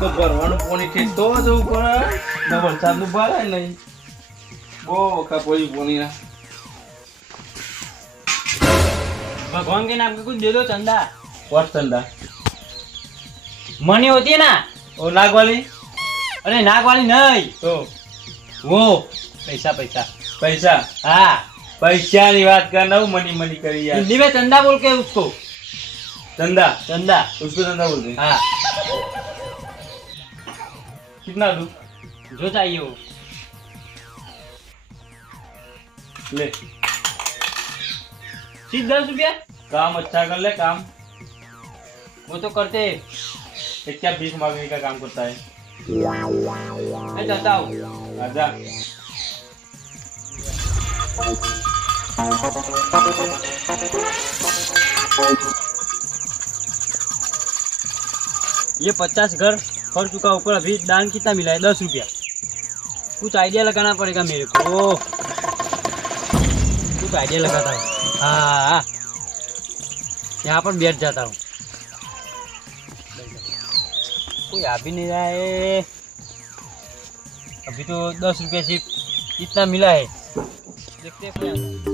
તો ભરવાનું પોણી છે તો જવું પડે ને વરસાદનું ભરાય નહીં. બહુ વખત પડી પોણીના. भगवान के नाम का कुछ दे दो चंदा व्हाट चंदा मनी होती है ना वो नाक वाली अरे नाक वाली नहीं तो वो पैसा पैसा पैसा हाँ पैसा की बात करना वो मनी मनी करी यार हिंदी में चंदा बोल के उसको चंदा चंदा उसको चंदा बोलते हाँ कितना दू जो चाहिए वो ले दस रुपया? काम अच्छा कर ले, काम। वो तो करते। हैं। क्या भीख मांगने का काम करता है? मैं चाहता हूँ आजा। ये पचास घर फर चुका ऊपर, अभी दान कितना मिला है? दस रुपया। कुछ आइडिया लगाना पड़ेगा मेरे को। कुछ आइडिया लगाता हूँ। हाँ हाँ। यहाँ पर बैठ जाता हूँ कोई आ भी नहीं रहा है अभी तो दस रुपये सिर्फ इतना मिला है देखते हैं कोई आता है।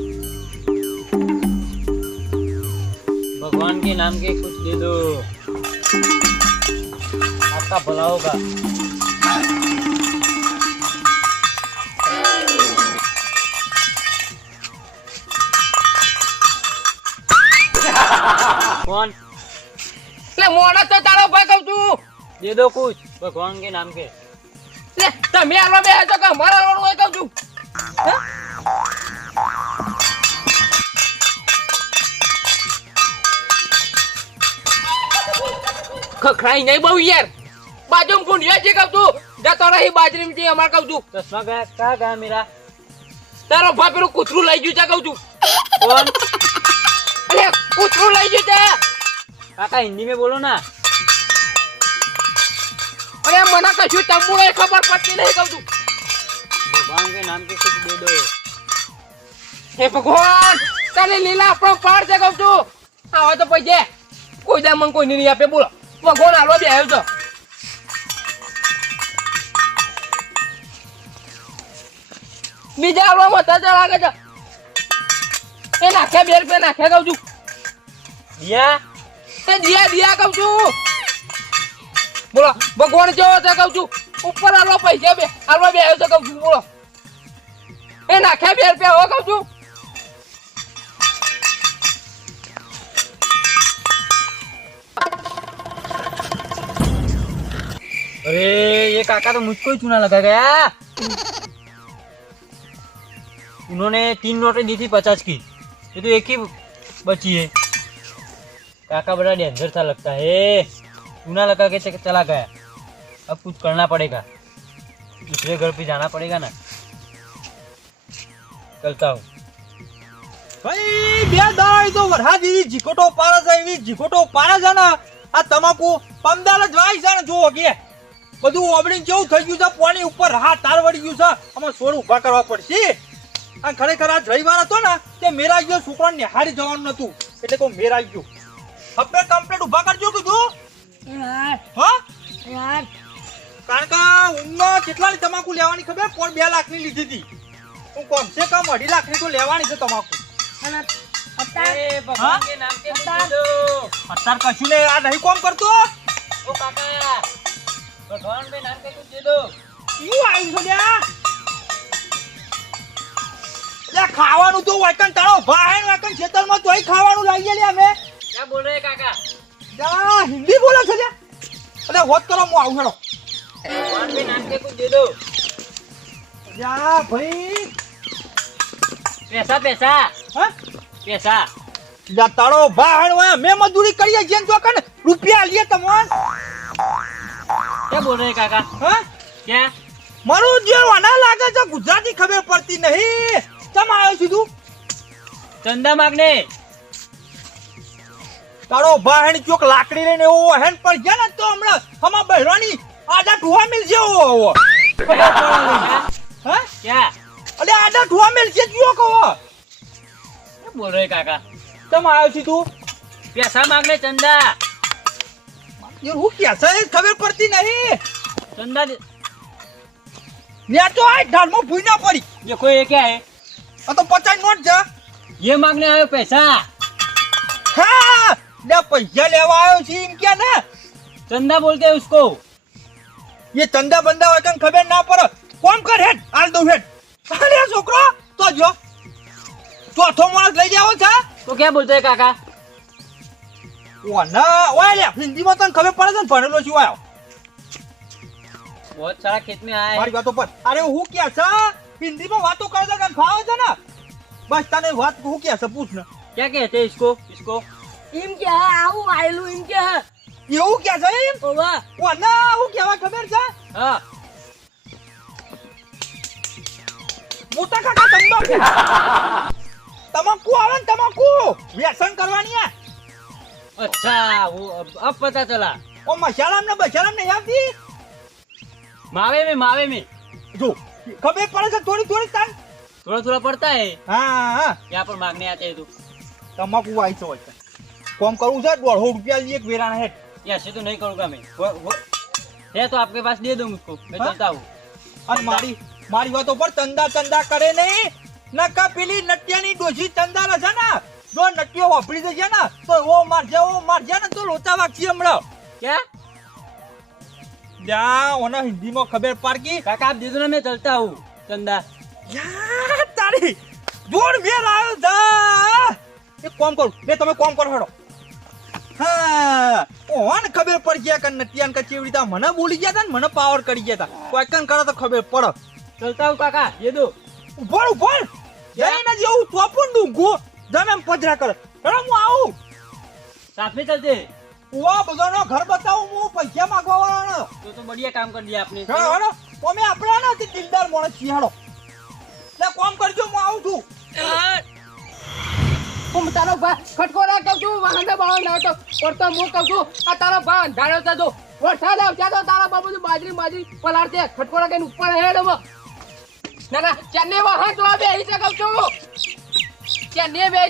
भगवान के नाम के कुछ दे दो आपका भला होगा કોણ એટલે મોણસ તો તારો ભાઈ કહું છું. દે દો કુછ ભગવાન કે નામ કે. લે તમે આલો બે તો કે મારા રોડ હોય કહું છું. ખખડાઈ નહીં બહુ યાર. બાજુ ગુંડિયા છે કહું છું. જતો રહી બાજરી માં અમાર કહું છું. ચશ્મા ગયા કા ગયા મેરા? તારો ભાઈ પેલું કૂતરું લઈ ગયું છે કહું છું. કોણ? અરે કૂતરું લઈ ગયું તે કાકા હિન્દી મેં બોલો ના. અરે મને કશું તંબુડો ખબર પડતી નહીં કહું તું ભગવાન કે નામ કે કુછ દે હે ભગવાન તને લીલા આપણો પાડ છે કહું છું. આવે તો પૈસે કોઈ દે કોઈ નહીં આપે બોલો. ભગવાન હાલો બે આવ્યો છો બીજા આવવા મતા જ લાગે છે. એ નાખે બે રૂપિયા નાખે કહું છું दिया એ દિયા દિયા કહું છું બોલો ભગવાન જેવો છે કહું છું ઉપર આલો પૈસા બે આલો બે આવ્યો છે કહું છું બોલો એ નાખે બે રૂપિયા હો કહું છું अरे ये काका तो मुझको ही चूना लगा गया उन्होंने तीन नोटें दी थी पचास की ये तो एक ही बची है काका बड़ा डेंजर सा लगता है चूना लगा के च- चला गया अब कुछ करना पड़ेगा दूसरे घर पे जाना पड़ेगा ना चलता हूँ ભાઈ બે દાડા તો વરસાદ એવી જીકોટો પાડે છે એવી જીકોટો પાડે છે ને આ તમાકુ પમદાલ જ વાય છે ને જુઓ કે બધું ઓબડી જેવું થઈ ગયું છે પાણી ઉપર હા તાર વળી ગયું છે આમાં સોર ઊભા કરવા પડશે અને ખરેખર આ રવિવાર હતો ને તે મેરા ગયો છોકરાને નિહાળી જવાનું નતું. એટલે કહું મેરા ગયો હવે કમ્પ્લેટ ઊભા કરજો કીધું. હા? કારણ કે ઊંઘમાં કેટલાની તમાકુ લેવાની ખબર? કોણ બે લાખની લીધી હતી. હું કમસે કમ અઢી લાખની તો લેવાની છે તમાકુ. અત્યાર કશું ને આ નહીં કોમ કરતો? ભગવાન ભાઈ નામ કશું શું આવ્યું છે ખાવાનું તો વતન તારો ભાઈ વતન ખેતરમાં તોય ખાવાનું લાવીએ લે અમે. ક્યાં બોલ કાકા? જા હિન્દી બોલે છે લે. અલે હોત કરો હું આવું હેડો. વાન બે નાસ્તે કુ દે દો જા ભાઈ. પૈસા પૈસા. હા? પૈસા. જા તારો ભાઈ હોય મે મજૂરી કરીએ જેન તો કને રૂપિયા લે તમોન. ક્યાં બોલ કાકા? હા? ક્યાં? મારું જે વાના લાગે છે ગુજરાતી ખબર પડતી નહીં. કેમ આવ્યો છું તું? ચંદા માગને. તારો ભાણ ચોક લાકડી લઈને એવો હેન પર છે ને તો હમણાં હમા બહેરવાની આજા ઠુવા મિલ છે ઓવો હે? ક્યાં? અલે આજા ઠુવા મિલ છે કયો કહો? એ બોલ રે કાકા? તમ આવ્યો છે તું? પૈસા માગને ચંદા યાર હું પૈસા એ ખબર પડતી નહીં. ચંદા ને તો આ ઢાલમાં ભૂઈ ના પડી. દેખો એ ક્યાં હે? આ તો પચાસ નોટ છે ये मांगने आए हो पैसा હા ને પૈસા લેવા આવ્યો છે એમ કે ને चंदा बोलते हैं उसको એ ચંદા બંદા હોય તને ખબર ના પડે કોમ કર હેડ હાલ દઉં હેડ અરે છોકરો તો જો ચોથો માણસ લઈ જાવ છે तो क्या बोलते हैं काका ઓ ના ઓય લે હિન્દીમાં તને ખબર પડે છે ને ભણેલો છું આયો बहुत सारा खेत में आया મારી વાતો પર અરે હું ક્યાં છે હિન્દીમાં વાતો કરતા કાન ફાવે છે ને? બસ તને વાત હું કે છે પૂછ ને. કે કે છે ઇસકો? ઇસકો? એમ કે હે આવું આયલું એમ કે હે. એવું કે છે એમ? ઓવા ઓના આવું કેવા ખબર છે? હા. મોટા કાકા તંબાકુ તમાકુ આવે ને તમાકુ. વ્યસન કરવાની આ અચ્છા અબ પતા ચલા. ઓ મશાલામ ને બશાલામ ને યાદથી માવે મે માવે મે. જો ખબર પડે છે થોડી થોડી તાન थोड़ा थोड़ा पड़ता है હા હા यहाँ पर मांगने आते हैं तो તમાકુ આવી છે હોય કોમ કરવું છે દોઢસો રૂપિયા લઈએ એક વેરાણા હેઠ ये ऐसे तो नहीं करूंगा मैं वो, वो है तो आपके पास दे दो मुझको मैं हाँ? चलता हूँ અને મારી મારી વાતો પર ચંદા ચંદા કરે નહીં નકા પેલી નટિયાની ડોશી ચંદા રહે છે ને જો નટિયો વાપરી દેશે ને તો ઓ મારજે ઓ મારજે ને તો લોચા વાગશે હમણાં क्या જા ઓને હિન્દીમાં ખબર પાડ પાડકી કાકા આપ દીધું ને મેં ચલતા હું ચંદા. યાર તારી બોર મેર આવ્યો જા. એ કોમ કરું બે તમે કોમ કરો હેડો. હા ઓન ખબર પડી ગયા કન નટિયાન કા ચેવડી તા મને બોલી ગયા તા મને પાવર કરી ગયા તા. કોઈ કન કરો તો ખબર પડો. ચલતા હું કાકા એ દો. ઊભો ઊભો જઈને જેવું ચોપું ડુંગું. જને પધરા કર. હેડો હું આવું. સાથે ચલતે. ઓવા બધાનો ઘર બતાવું હું પૈસા માંગવા વાળાનો તો તો કામ કરી દે આપને. હા હાડો તમે આપણા નથી દિલદાર કોમ કરજો હું આવું હું. તારો ભા ખટકો કહું છું વાહને બાળો ના તો ઓર તો આ તારો ભા અંધારો છે તો તારા બાબુ બધું બાજરી બાજરી પલાળશે ખટકો ના કઈ ઉપર હેડ ના ના ચેન્નઈ વાહન તો આ બે કહું છું. ચેન્નઈ બે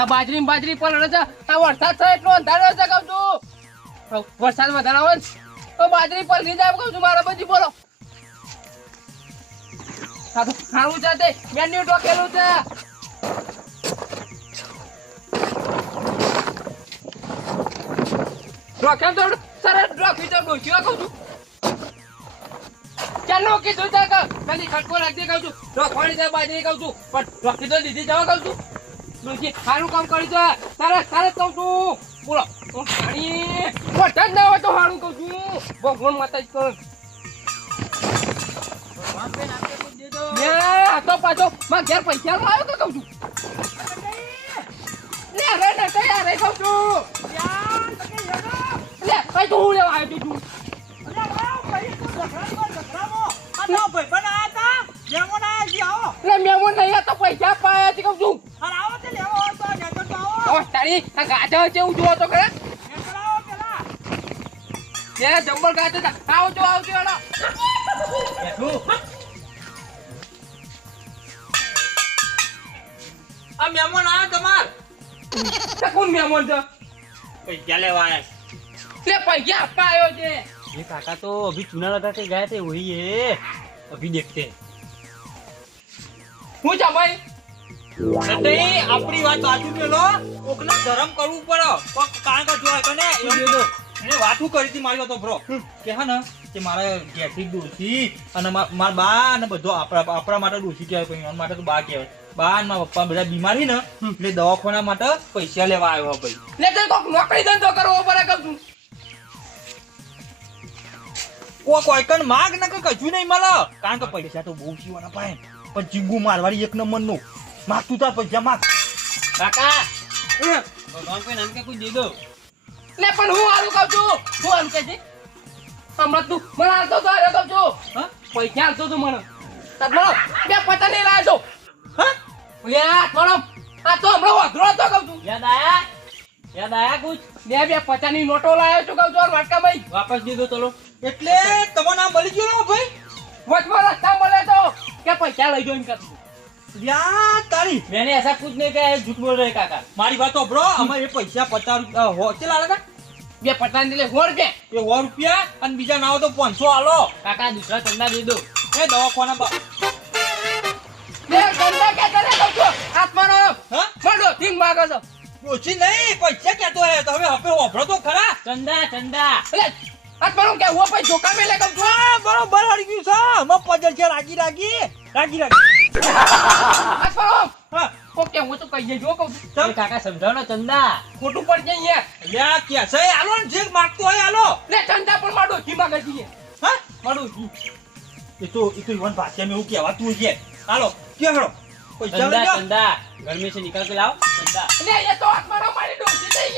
આ બાજરી બાજરી પણ છે આ વરસાદ થાય એટલો અંધારો છે કહું છું. વરસાદ વધારે આવે તો બાજરી પલળી જાય કહું છું મારા પછી બોલો. તો ખાવું છે તે, મેન્યુ ટોકેલું છે. રોકેમ તો સરસ રોકી તો ડોશીઓ કહું છું. ચાલો કીધું છે કે? ખાલી ખટકો રાખજે કહું છું. રોકવાની બાજરી કહું છું. પણ રોકી તો દીધી જવા કહું છું. ડોશી સારું કામ કર્યું છે. તારે તારે કહું છું. બોલો ના હોય તો સારું કહું છું. ભગવાન માતા કર તો પાછો માં ઘેર પૈસા લાવ્યો તો કહું છું. લે રે ને કઈ રે કહું છું. લે કઈ તો લેવા આવ્યો છું? મેમો નહીં તો પૈસા પાયા છે કહું છું. તારી આ ગાજર જેવું જોવો તો ખરા લે જંગલ ગાજર છે. આવજો આવજો હેડો આ મહેમાન આયા તમાર તે કોણ મહેમાન છે पૈसा लेवा आया લે પૈસા આપવા આવ્યો છે ये काका तो अभी चूना लगा के गए थे वही है अभी देखते हैं હું છે ભાઈ નહીં આપણી વાત સાચું પેલો કોકને ધરમ કરવું પડે. કારણ કે જો કને એને વાતું કરી હતી મારી વાતો બ્રો? કે હા ને કે મારા ઘેરથી ડોસી અને મારા બા અને બધો આપણા આપણા માટે ડોસી કહેવાય કોઈ માટે તો બા કહેવાય. બા અને મારા પપ્પા બધા બીમારી ને એટલે દવાખાના માટે પૈસા લેવા આવ્યો ભાઈ. લે તે કોક નોકરી ધંધો કરવો પડે કહું કોઈ કોઈ કણ માગ ને કશું નહીં મળે. કારણ કે પૈસા તો બહુ જીવાના પાય પણ ચીંગુ મારવાડી એક નંબર માગતું તા પૈસા જમા કાકા! ભગવાન કોઈ નામ કે કોઈ દે લે પણ હું હારું કહું છું? હું આમ કે છે? હમણાં તું મને હાલતો તો હારે કહું છું. પૈસા હાલતો તું મને. તદનો બે પૈસા નહીં લાવ્યો તો હા? લે થોડો. આ તો હમણાં વધરો તો કહું છું. યાદ આયા? યાદ આયા કુછ? બે બે પચાસની નોટો લાવ્યો છું કહું છું વાટકા ભાઈ. વાપસ દીધો ચલો એટલે તમારું નામ મળી ગયું ભાઈ? વચમાં રસ્તા મળે તો કે પૈસા લઈ ગયો એમ કરતું યા મેને એસા કુછ નહીં કહે झूठ બોલ રહે કાકા. મારી વાતો બ્રો અમે પૈસા પચાસ રૂપિયા હો કેટલા આલે બે પચાસ ને સો રૂપિયા. એ સો રૂપિયા અને બીજા નાવો તો પાંચસો આલો. કાકા દુસરા ચંદા દીધો દો એ દવાખાના બા હા? છોડો તીન માગો છો. ઓછી કેતો હે તો હવે તો ખરા. ચંદા ચંદા આત્માનો કે હું પછી મેલે કહું બરોબર હળી ગયું છે. અમે પજર છે રાગી રાગી. રાગી રાગી. કોકે હું તો કહી દેજો કહું તમે કાકા સમજાવો ચંદા. ખોટું પડ જઈએ લ્યા કે છે. આલો જે માગતો હોય આલો લે ચંદા પણ માડો જી માગે હા? માડો એ તો એ તો ઈવન ભાષા મે હું કેવા તું છે. આલો કે હળો કોઈ ચંદા ચંદા ગરમી સે નીકળ કે લાવ ચંદા. લે એ તો હાથ મારો મારી દો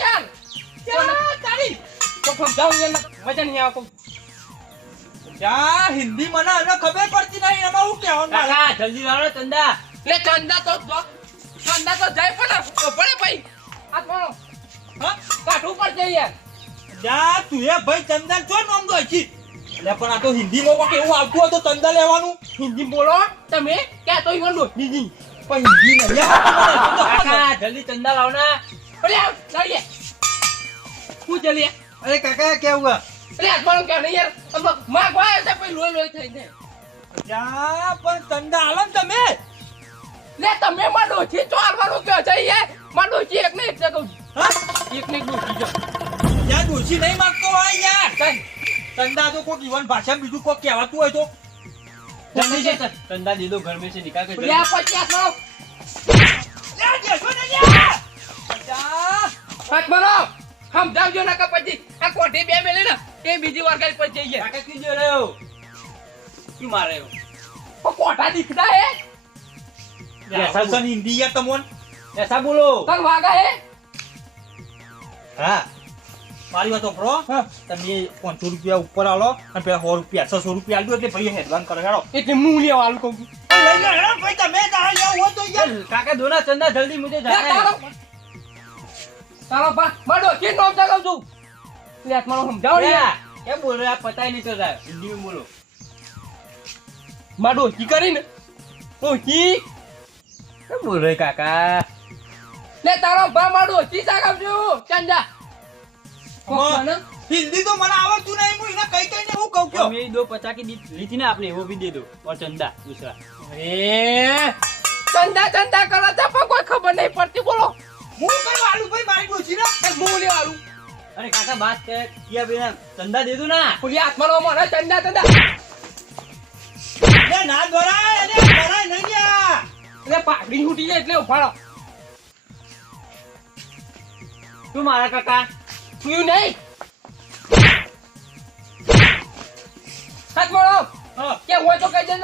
યાર. તારી. તો સમજાવું મજા નહીં આવતું ચા હિન્દી મને અને ખબર પડતી નહીં એમાં હું કહેવાનું કાકા જલ્દી લાવો ચંદા. લે ચંદા તો ચંદા તો જાય પડે પડે ભાઈ? આ કોણ? હા? કાઠું પર જઈએ. જા તું એ ભાઈ ચંદન જો નામ દો છી એટલે પણ આ તો હિન્દીમાં માં એવું આવતું હોય તો ચંદા લેવાનું. હિન્દી બોલો તમે ક્યાં તો ઈવન ડોટની જી પણ હિન્દી નહીં. કાકા જલ્દી ચંદા લાવો ના અરે આવ ચાલીએ હું ચાલીએ? અરે કાકા કેવું રાખવાનું કે નહીં યાર. માગવા આવ્યો છે થઈ જા પણ તંડા તમે. લે તમે માં ડોસી ચોરવાનું માં ડોસી એક ને એક જગ્યા એક ને એક ડોસી જો. યાર નહીં માગતો હોય યાર. તંડા તો કોઈ જીવન ભાષા બીજું કોઈ કહેવાતું હોય તો. તંડા છે નિકાલ કરી લે પચાસ નો લે દેસો ને યાર. પચાસ મારો સમજાવજો ના કે પછી આ કોઠી બે મેલે ને એ બીજી વાર કઈ પછી જઈએ કાકા કી જોડ્યો શું મારે? ઓ કોઠા દીખતા હે? એસા સન ઇન્ડિયા તમોન? એસા બોલો. તક વાગા હે? હા. મારી વાત ઓપરો તમે પાંચસો રૂપિયા ઉપર આવો અને પેલા સો રૂપિયા છસો રૂપિયા આલજો એટલે ભાઈ હેડવાન કરો હેડો. એટલે હું લેવા આલું કહું લઈ લો હેડો ભાઈ તમે તારા લેવું હોય તો કાકા દોના ચંદા જલ્દી મુજે જાય. તારો બા બાડો કે નો ચલાવ છું? તું આત્મા નો સમજાવ ને કે બોલ રહ્યા પતાય નહીં તો સાહેબ. હિન્દી બોલો. માડો કી કરીને ઓ કી કે બોલ રે કાકા? લે તારો બા માડો કી ચલાવ છું ચંજા હિન્દી તો મને આવડતું નહીં હું એને કઈ કઈને હું કહું કયો? મેં દો પચાસ કી લીધી ને આપને એવો ભી દે દો. ઓર ચંદા દૂસરા. અરે! ચંદા ચંદા કરો તો કોઈ ખબર નહીં પડતી બોલો. હું તું મારા કાકા તું નહીં? સચમણો કે હોય તો કઈ દે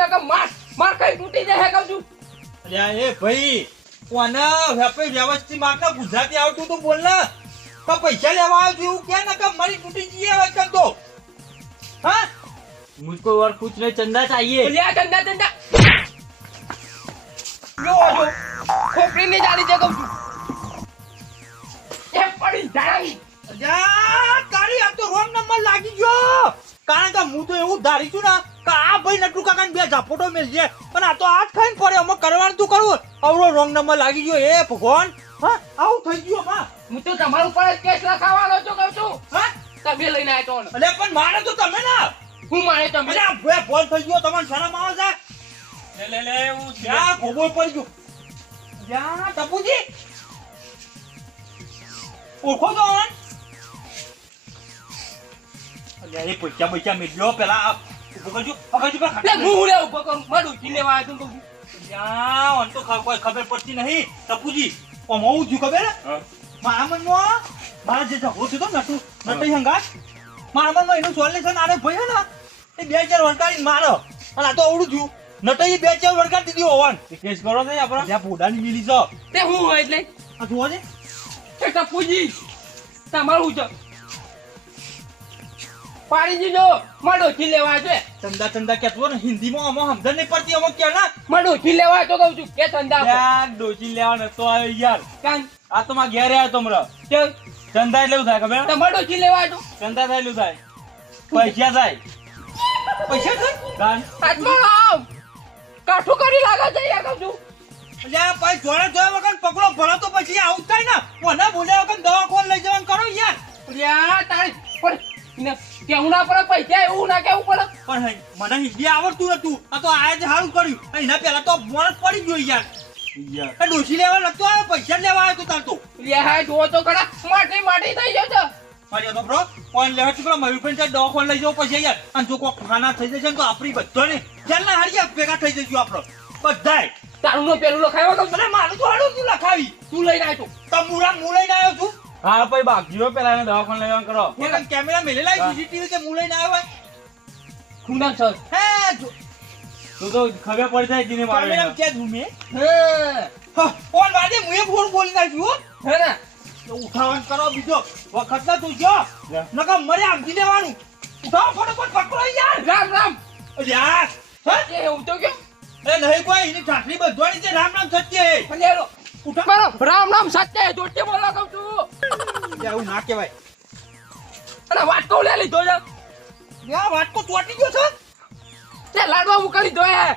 માર કઈ તૂટી જાય કહું છું. ભાઈ કોને વેપારી વ્યવસ્થિત માગને ગુજરાતી આવતું તો બોલ ને. તો પૈસા લેવા આવ્યો છું કે ને કે મારી તૂટી જઈએ હવે કર દો હા મુજકો વાર કુછ નહીં ચંદા ચાહીએ લે ચંદા ચંદા. લો આજો ખોપરી ની જાળી છે છું. એ પડી જાય જા તારી આ તો રોંગ નંબર લાગી ગયો. કારણ કે હું તો એવું ધારી છું ના આ ભાઈ નટુ કાકાને બે ઝાપોટો મેલજે પણ આ તો આજ ખાઈ પડે અમે કરવાનું તું કરવું અવરો રોંગ નંબર લાગી ગયો. એ ભગવાન. હા આવું થઈ ગયો માં હું તો તમારું પર કેસ લખાવવાનો છું કહું છું. હા? તમે લઈને આવ્યો તો. અલે પણ મારે તો તમે ના. હું મારે તમે. અરે બે ફોન થઈ ગયો. તમને શરમ આવે છે? લે લે લે હું જ્યાં ખોબો પડી ગયો? જ્યાં ટપુજી? ઓળખો તો અલ્યા એ પૈસા પૈસા મેળ્યો પેલા ખબર પડતી નહીં. ટપુજી પમાવું છું ખબર? મારા મારા જે ઝઘડો થયો હતો નટુ નટઈ હંગાત મારા મનમાં એનું ને બે ચાર વળગાડી મારો. અને આ તો આવડું છું નટઈ બે ચાર વળગાડી દીધી હોવાન. કેસ કરો ને આપણે. જ્યાં પોડાની મિલી છો તે હું હોય એટલે? આ જુઓ છે ટપુજી તમારું છે પાણી દીધો. મારો ઢી લેવા છે. ધંધા ધંધા કેતો ને હિન્દીમાં આમાં સમજણ નહીં પડતી અમુક કે ના મારો ઢી લેવા તો કહું છું કે ધંધા યાર ડોજી લેવાનો તો આવ્યો યાર. કાન આ તો માં ઘેર આવ્યો તમરો. ધંધા એટલે થાય ખબર? તમારો ઢી લેવા તો. ધંધા થાય એટલું થાય? પૈસા થાય. પૈસા થાય? કાન હાથમાં આવ. કાઠું કરી લાગા છે યાર કહું છું જોયા વગર પકડો ભરો તો પછી આવું થાય ને. મને બોલ્યા વખત દવા કોણ લઈ જવાનું કરો યાર. અલ્યા કેવું ના પડે પૈસા એવું ના કેવું પડે. પણ મને હિન્દી આવડતું નતું. આ તો આજ સારું કર્યું. એના પહેલા તો મોણ પડી ગયો યાર. યાર. લેવા નતો આવ્યો પૈસા લેવા આવ્યો તાર તો. લ્યા હા જુઓ તો ખરા. માટી માટી થઈ ગયો છે. મારી તો બ્રો પોઈન્ટ લેવા દવાખાને લઈ જવો પછી યાર. અને જો કોઈ ખાના થઈ જશે તો આપણી બધાને ચાલના હારી ભેગા થઈ જઈશું આપણો બધાય. તારું નો પેલું લખાયો તો મને મારું તો હાડું તું લખાવી. તું લઈને આવ્યો તો. તમુરા હું લઈને આવ્યો છું. હા પછી બાકી પેલા એને દવાખાને લેવાનું કરો. કેમેરા મેલે મેલેલા સીસીટીવી કે હું લઈને આવ્યો? ખૂના સર હે તું તો ખબર પડી જાય જીને મારે કેમેરા કે હું મેં હે. ફોન કોણ મુએ ફોન બોલી નાખ્યું હો. હે ને. તો ઉઠાવન કરો બીજો. વખત ના તું જો. નકા મરે આમથી લેવાનું. ઉઠાવ ફટાફટ પકડો યાર. રામ રામ. યાર. હે? એવું તો કેમ? એ નહીં કોઈ એની ઠાઠરી બધવાની છે. રામ રામ સત્ય હે. ઉઠા. રામ રામ સાચે જોટે બોલા કહું છું. એવું ના કહેવાય. અને વાટકો લે લીધો છે. આ વાટકો ચોટી ગયો છે. તે લાડવા ઉકાળી દો હે.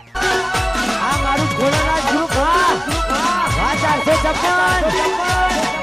આ મારું ગ્રુપ હા. છે ચારસો છપ્પન